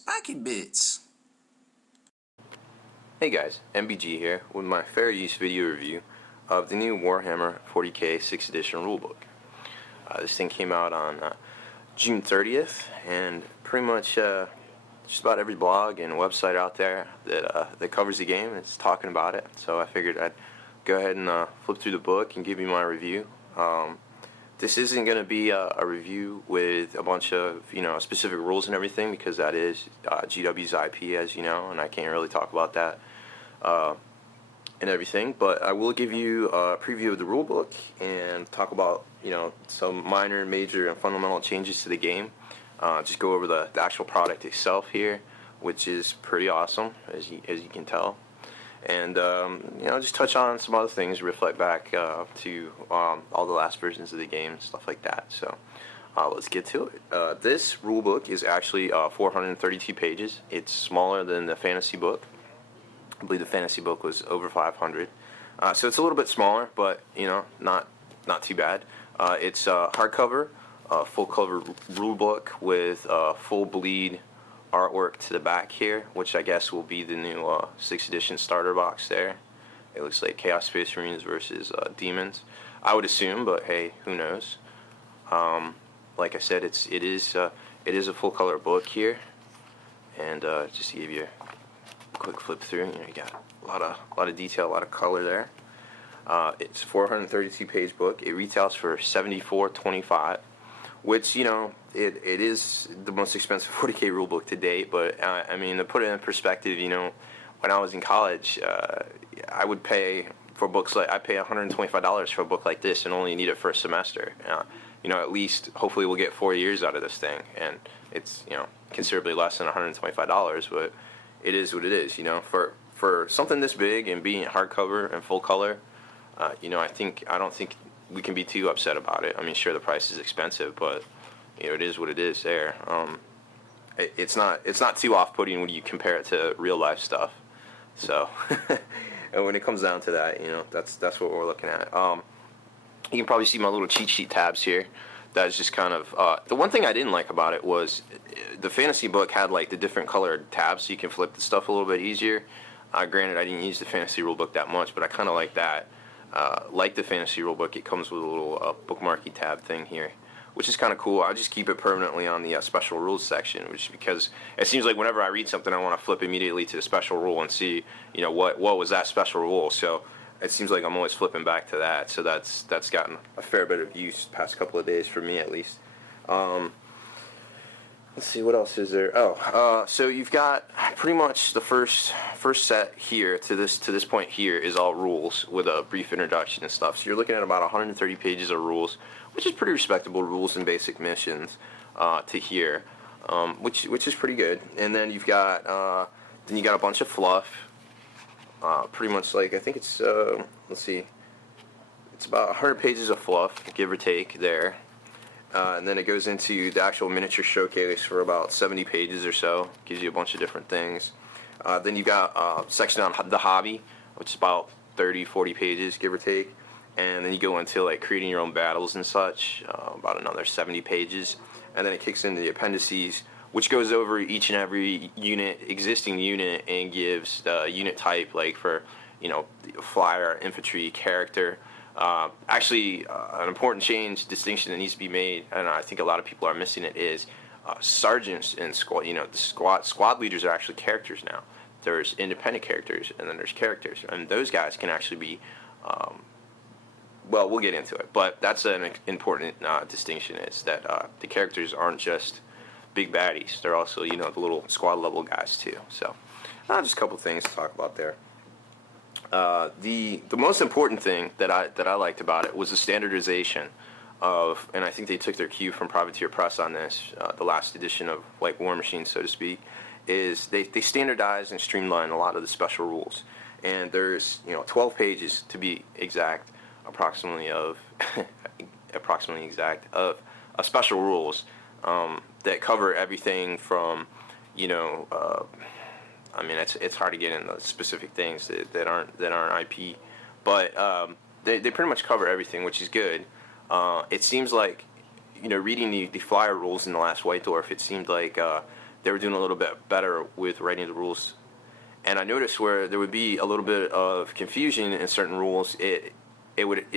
Spiky Bits. Hey guys, MBG here with my fair use video review of the new Warhammer 40k 6th edition rulebook. This thing came out on June 30th, and pretty much just about every blog and website out there that covers the game is talking about it. So I figured I'd go ahead and flip through the book and give you my review. This isn't going to be a review with a bunch of specific rules and everything, because that is GW's IP, as you know, and I can't really talk about that and everything. But I will give you a preview of the rulebook and talk about some minor, major, and fundamental changes to the game. Just go over the actual product itself here, which is pretty awesome, as you can tell. And just touch on some other things, reflect back to all the last versions of the game, stuff like that. So let's get to it. This rulebook is actually 432 pages. It's smaller than the fantasy book. I believe the fantasy book was over 500. So it's a little bit smaller, but not too bad. It's hardcover, full cover rulebook with full bleed artwork to the back here, which I guess will be the new 6th edition starter box there. It looks like Chaos Space Marines versus Demons, I would assume, but hey, who knows. Like I said, it is a full color book here, and just to give you a quick flip through, you got a lot of detail, a lot of color there. It's a 432 page book. It retails for $74.25, which it is the most expensive 40k rulebook to date. But I mean, to put it in perspective, when I was in college, I would pay for books like I pay $125 for a book like this and only need it for a semester. At least hopefully we'll get 4 years out of this thing, and it's considerably less than $125, but it is what it is. For something this big and being hardcover and full color, I don't think we can be too upset about it. I mean, sure, the price is expensive, but it is what it is there. It's not too off-putting when you compare it to real life stuff. So and when it comes down to that, that's what we're looking at. You can probably see my little cheat sheet tabs here. That's just kind of the one thing I didn't like about it was the fantasy book had like the different colored tabs, so you can flip the stuff a little bit easier. Granted, I didn't use the fantasy rulebook that much, but I kind of like that. Like the fantasy rulebook, it comes with a little bookmarky tab thing here, which is kind of cool. I'll just keep it permanently on the special rules section, which because it seems like whenever I read something, I want to flip immediately to the special rule and see, what was that special rule. So it seems like I'm always flipping back to that. So that's gotten a fair bit of use the past couple of days for me, at least. Let's see, what else is there? So you've got pretty much the first set here to this point here is all rules with a brief introduction and stuff. So you're looking at about 130 pages of rules, which is pretty respectable rules and basic missions to here, which is pretty good. And then you've got a bunch of fluff. Pretty much like I think it's let's see, it's about 100 pages of fluff, give or take there. And then it goes into the actual miniature showcase for about 70 pages or so. Gives you a bunch of different things. Then you've got a section on the hobby, which is about 30-40 pages, give or take. And then you go into like creating your own battles and such, about another 70 pages. And then it kicks into the appendices, which goes over each and every existing unit, and gives the unit type, like for flyer, infantry, character. Actually, an important distinction that needs to be made, and I think a lot of people are missing it, is sergeants and squad. The squad leaders are actually characters now. There's independent characters, and then there's characters, and those guys can actually be. Well, we'll get into it, but that's an important distinction, is that the characters aren't just big baddies. They're also the little squad level guys too. So, just a couple things to talk about there. The most important thing that I liked about it was the standardization of, and I think they took their cue from Privateer Press on this, the last edition of like War Machine, so to speak, is they standardized and streamlined a lot of the special rules. And there's 12 pages to be exact, approximately exact of special rules that cover everything from I mean, it's hard to get into specific things that aren't IP, but they pretty much cover everything, which is good. It seems like, reading the flyer rules in the last White Dwarf, it seemed like they were doing a little bit better with writing the rules. And I noticed where there would be a little bit of confusion in certain rules, it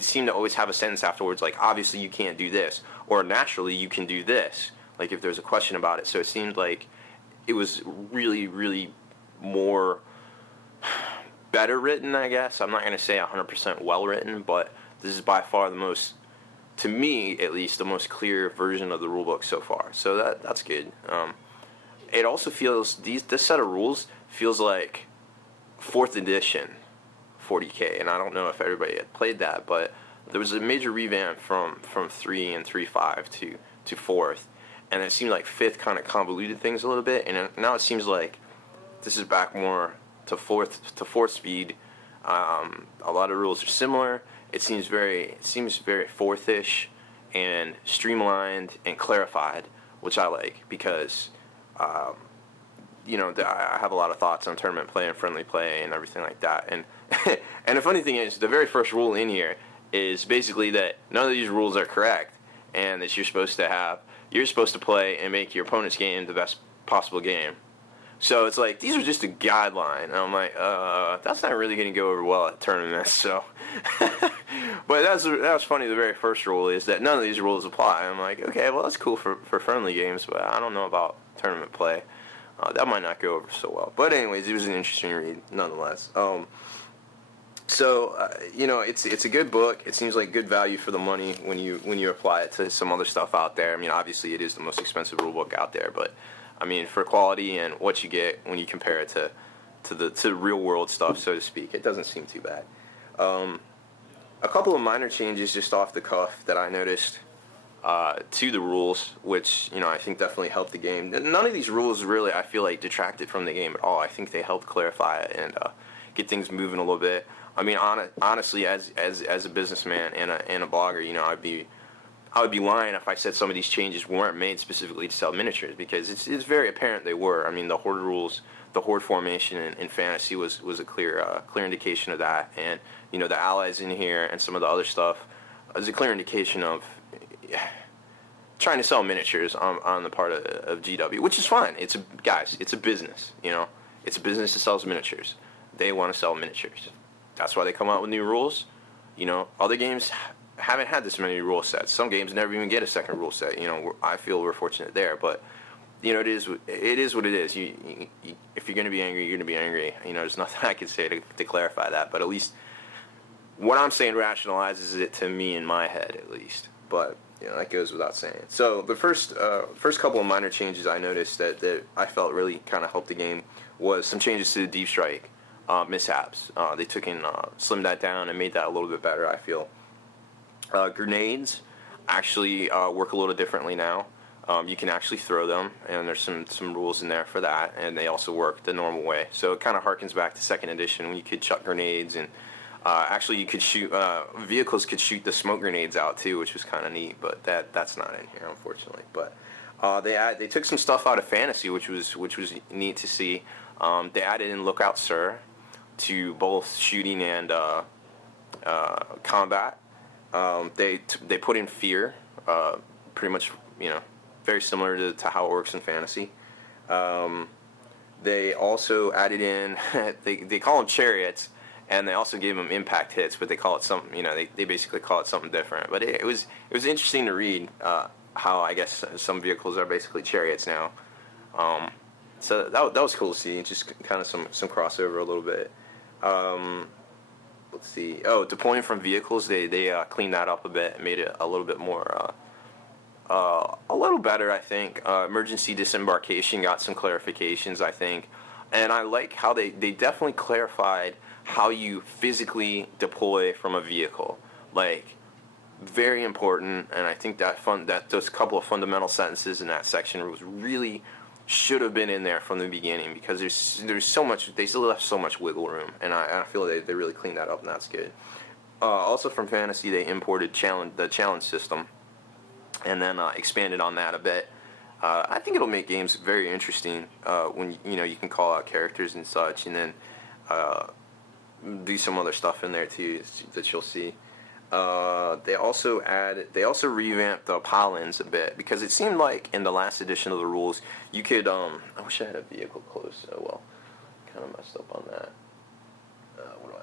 seemed to always have a sentence afterwards like, obviously you can't do this, or naturally you can do this, like if there's a question about it. So it seemed like it was really, really more better written, I guess. I'm not going to say 100% well written, but this is by far the most, to me at least, the most clear version of the rulebook so far. So that's good. It also feels, this set of rules feels like 4th edition 40k, and I don't know if everybody had played that, but there was a major revamp from 3 and 3.5 to 4th, and it seemed like 5th kind of convoluted things a little bit, and now it seems like this is back more to 4th speed. A lot of rules are similar. It seems very 4th-ish and streamlined and clarified, which I like, because you know, I have a lot of thoughts on tournament play and friendly play and everything like that. And and the funny thing is, the very first rule in here is basically that none of these rules are correct, and that you're supposed to play and make your opponent's game the best possible game. So it's like, these are just a guideline. And I'm like, that's not really going to go over well at tournaments. So, but that was funny. The very first rule is that none of these rules apply. I'm like, okay, well that's cool for friendly games, but I don't know about tournament play. That might not go over so well. But anyways, it was an interesting read nonetheless. You know, it's a good book. It seems like good value for the money when you apply it to some other stuff out there. I mean, obviously it is the most expensive rule book out there, but I mean, for quality and what you get when you compare it to the real world stuff, so to speak, it doesn't seem too bad. A couple of minor changes just off the cuff that I noticed to the rules, which, you know, I think definitely helped the game. None of these rules really, I feel like, detracted from the game at all. I think they helped clarify it and get things moving a little bit. I mean, honestly, as a businessman and a blogger, you know, I would be lying if I said some of these changes weren't made specifically to sell miniatures, because it's very apparent they were. I mean, the horde rules, the horde formation in fantasy was a clear indication of that, and you know, the allies in here and some of the other stuff is a clear indication of trying to sell miniatures on the part of GW, which is fine. Guys, it's a business, you know. It's a business that sells miniatures. They want to sell miniatures. That's why they come out with new rules. You know, other games haven't had this many rule sets. Some games never even get a second rule set. You know, I feel we're fortunate there, but you know, it is what it is. If you're going to be angry, you're going to be angry. You know, there's nothing I can say to clarify that, but at least what I'm saying rationalizes it to me in my head, at least. But you know, that goes without saying. So the first couple of minor changes I noticed that I felt really kind of helped the game was some changes to the deep strike mishaps. They took in slimmed that down and made that a little bit better, I feel. Grenades actually work a little differently now. You can actually throw them, and there's some rules in there for that, and they also work the normal way. So it kind of harkens back to 2nd edition when you could chuck grenades, and actually you could shoot, vehicles could shoot the smoke grenades out too, which was kind of neat, but that's not in here, unfortunately. But they took some stuff out of fantasy, which was neat to see. They added in Lookout Sir to both shooting and combat. They put in fear, pretty much, you know, very similar to how it works in fantasy. They also added in they call them chariots, and they also gave them impact hits, but they call it something, you know, they basically call it something different. But it was interesting to read how, I guess, some vehicles are basically chariots now. So that was cool to see, just kind of some crossover a little bit. Let's see. Oh, deploying from vehicles, they cleaned that up a bit, made it a little bit more, a little better, I think. Emergency disembarkation got some clarifications, I think. And I like how they definitely clarified how you physically deploy from a vehicle. Like, very important, and I think that those couple of fundamental sentences in that section was really should have been in there from the beginning, because there's so much, they still left so much wiggle room, and I feel they really cleaned that up, and that's good. Also from fantasy, they imported the challenge system, and then expanded on that a bit. I think it'll make games very interesting when you can call out characters and such, and then do some other stuff in there too that you'll see. They also revamped the polygons a bit, because it seemed like in the last edition of the rules you could I wish I had a vehicle close. Oh well, kind of messed up on that.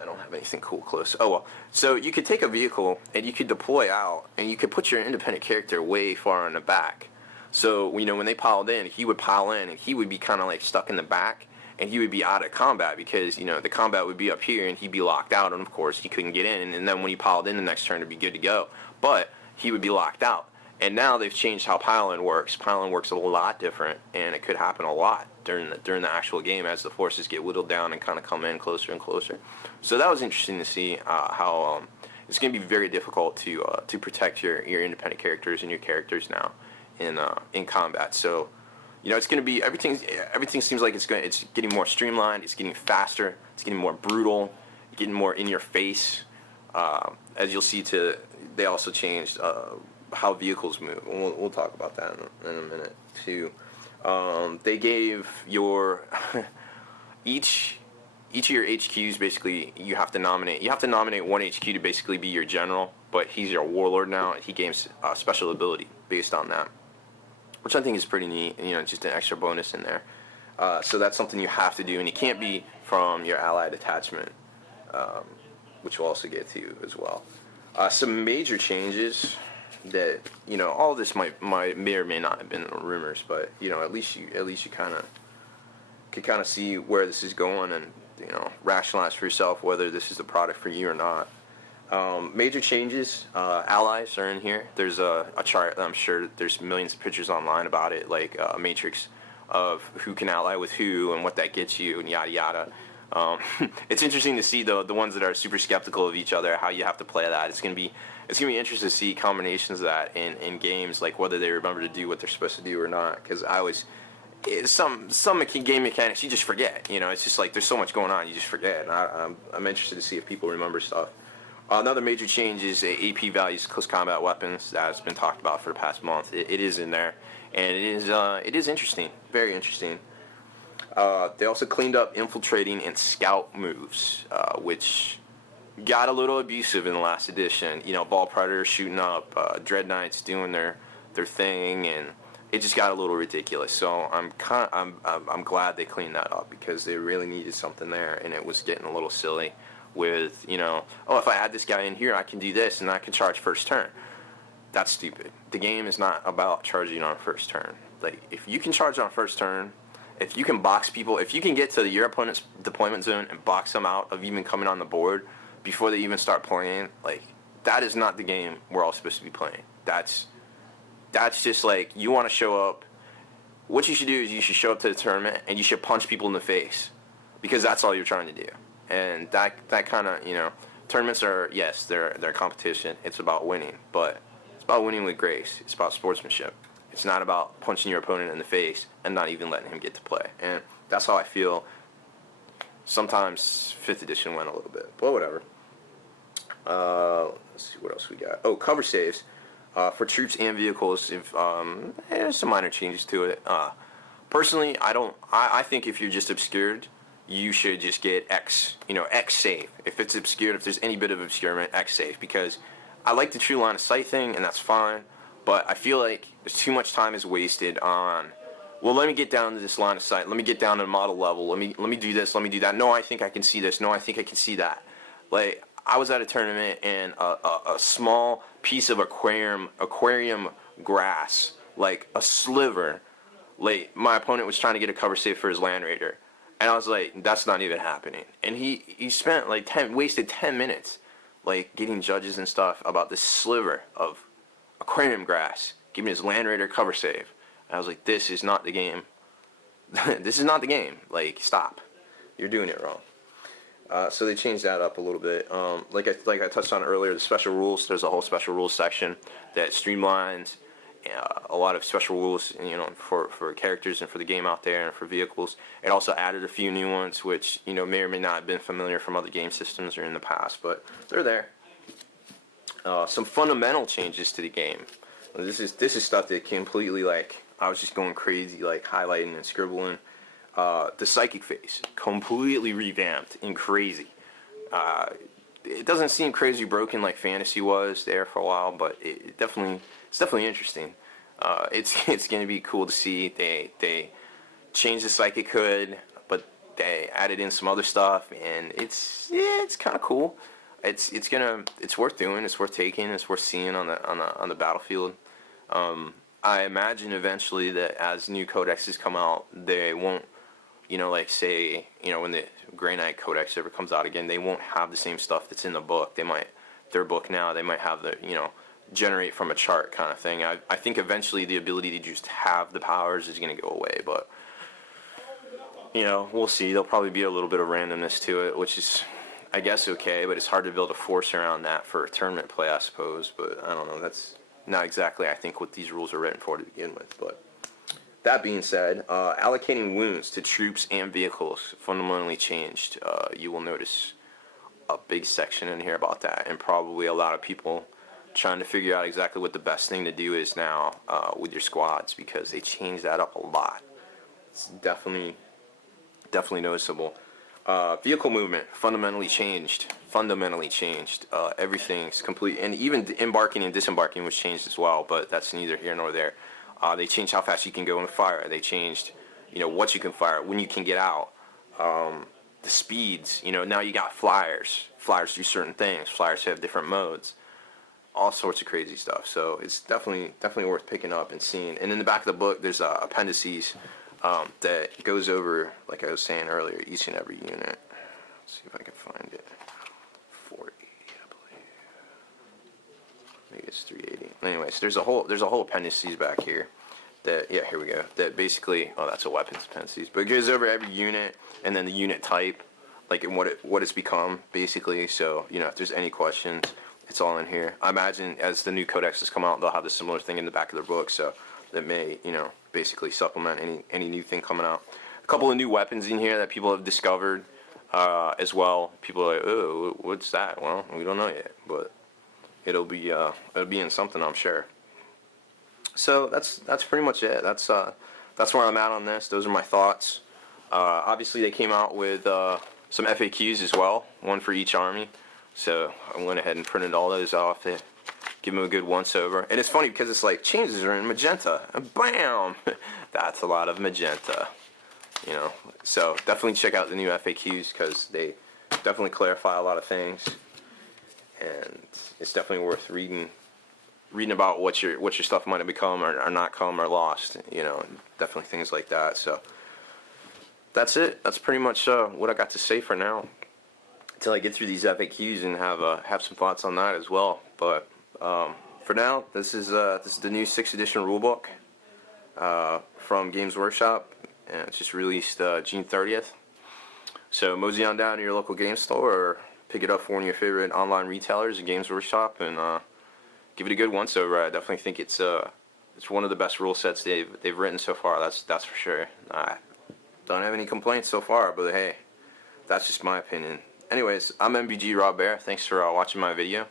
I don't have anything cool close. Oh well, so you could take a vehicle and you could deploy out and you could put your independent character way far in the back. So when they piled in, he would pile in and he would be kind of like stuck in the back, and he would be out of combat because the combat would be up here and he'd be locked out, and of course he couldn't get in, and then when he piled in the next turn it'd be good to go, but he would be locked out. And now they've changed how piling works. Piling works a lot different, and it could happen a lot during the actual game as the forces get whittled down and kind of come in closer and closer. So that was interesting to see how it's going to be very difficult to protect your independent characters and your characters now in combat. So it's going to be everything seems like it's getting more streamlined, it's getting faster, it's getting more brutal, getting more in your face. As you'll see, they also changed how vehicles move. We'll talk about that in a minute too. They gave your each of your HQs, basically you have to nominate one HQ to basically be your general, but he's your warlord now, and he gains special ability based on that, which I think is pretty neat. Just an extra bonus in there. So that's something you have to do, and it can't be from your allied attachment, which we'll also get to as well. Some major changes that all this may or may not have been rumors, but at least you kind of could see where this is going, and rationalize for yourself whether this is the product for you or not. Major changes. Allies are in here. There's a chart. I'm sure there's millions of pictures online about it, like a matrix of who can ally with who and what that gets you and yada yada. It's interesting to see the ones that are super skeptical of each other, how you have to play that. It's gonna be interesting to see combinations of that in games, like whether they remember to do what they're supposed to do or not. Because some game mechanics you just forget. It's just like there's so much going on, you just forget. And I'm interested to see if people remember stuff. Another major change is AP values, close combat weapons. That's been talked about for the past month. It is in there, and it is interesting, very interesting. They also cleaned up infiltrating and scout moves, which got a little abusive in the last edition. Ball Predators shooting up, Dread Knights doing their thing, and it just got a little ridiculous. So I'm glad they cleaned that up, because they really needed something there, and it was getting a little silly with if I add this guy in here, I can do this and I can charge first turn. That's stupid. The game is not about charging on first turn. Like, if you can charge on first turn, if you can box people, if you can get to your opponent's deployment zone and box them out of even coming on the board before they even start playing, like, that is not the game we're all supposed to be playing. That's just like, you want to show up. What you should do is you should show up to the tournament and you should punch people in the face, because that's all you're trying to do. And that kind of, tournaments are, yes, they're competition. It's about winning, but it's about winning with grace. It's about sportsmanship. It's not about punching your opponent in the face and not even letting him get to play. And that's how I feel. Sometimes 5th edition went a little bit, but whatever. Let's see what else we got. Oh, cover saves for troops and vehicles. There's some minor changes to it. Personally, I think if you're just obscured, you should just get X save. If it's obscured, if there's any bit of obscurement, X save, because I like the true line of sight thing, and that's fine, but I feel like there's too much time is wasted on, well, let me get down to this line of sight, let me get down to the model level, let me do this, let me do that, no, I think I can see this, no, I think I can see that. Like, I was at a tournament, and a small piece of aquarium grass, like a sliver, like, my opponent was trying to get a cover save for his Land Raider. And I was like, that's not even happening. And he spent wasted 10 minutes, like, getting judges and stuff about this sliver of aquarium grass, giving his Land Raider cover save. And I was like, this is not the game. This is not the game. Like, stop. You're doing it wrong. So they changed that up a little bit. Like I touched on earlier, the special rules. There's a whole special rules section that streamlines a lot of special rules, for characters and for the game out there and for vehicles. It also added a few new ones, which may or may not have been familiar from other game systems or in the past, but they're there. Some fundamental changes to the game. This is stuff that completely, like, I was just going crazy, like, highlighting and scribbling. The psychic phase completely revamped and crazy. it doesn't seem crazy broken like fantasy was there for a while, but it's definitely interesting. It's going to be cool to see. They changed the psychic hood, but they added in some other stuff, and it's kind of cool. It's worth doing. It's worth taking. It's worth seeing on the battlefield. I imagine eventually that as new codexes come out, they won't, like say, when the Grey Knight Codex ever comes out again, they won't have the same stuff that's in the book. Their book now, they might have the, generate from a chart kind of thing. I think eventually the ability to just have the powers is going to go away, but, we'll see. There'll probably be a little bit of randomness to it, which is, I guess, okay, but it's hard to build a force around that for tournament play, I suppose, but I don't know. That's not exactly, I think, what these rules are written for to begin with, but that being said, allocating wounds to troops and vehicles fundamentally changed. You will notice a big section in here about that, and probably a lot of people trying to figure out exactly what the best thing to do is now with your squads, because they changed that up a lot. It's definitely noticeable. Vehicle movement fundamentally changed. Everything's complete, and even embarking and disembarking was changed as well, but that's neither here nor there. They changed how fast you can go and fire. They changed, what you can fire, when you can get out. The speeds, now you got flyers. Flyers do certain things. Flyers have different modes. All sorts of crazy stuff. So it's definitely worth picking up and seeing. And in the back of the book, there's appendices that goes over, like I was saying earlier, each and every unit. Let's see if I can find it. 480, I believe. Maybe it's 380. Anyways, there's a whole appendices back here. That, yeah, here we go. That basically, that's a weapons appendices, but it goes over every unit and then the unit type, like, and what it's become basically. So if there's any questions, it's all in here. I imagine as the new codexes come out, they'll have a similar thing in the back of their book, so that may basically supplement any new thing coming out. A couple of new weapons in here that people have discovered as well. People are like, oh, what's that? Well, we don't know yet, but it'll be in something, I'm sure. So that's pretty much it. That's where I'm at on this. Those are my thoughts. Obviously, they came out with some FAQs as well, one for each army. So I went ahead and printed all those off to give them a good once-over. And it's funny because it's like, changes are in magenta. And bam! That's a lot of magenta. So definitely check out the new FAQs because they definitely clarify a lot of things. And it's definitely worth reading about what your stuff might have become or not come or lost. Definitely things like that. So that's it. That's pretty much what I got to say for now, until I get through these FAQs and have some thoughts on that as well. But for now, this is the new 6th edition rulebook from Games Workshop, and it's just released June 30th. So mosey on down to your local game store or pick it up for one of your favorite online retailers at Games Workshop and give it a good once over. I definitely think it's one of the best rule sets they've written so far. That's for sure. I don't have any complaints so far, but hey, that's just my opinion. Anyways, I'm MBG Rob Bear. Thanks for watching my video.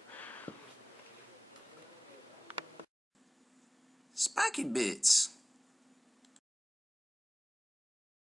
Spiky Bits.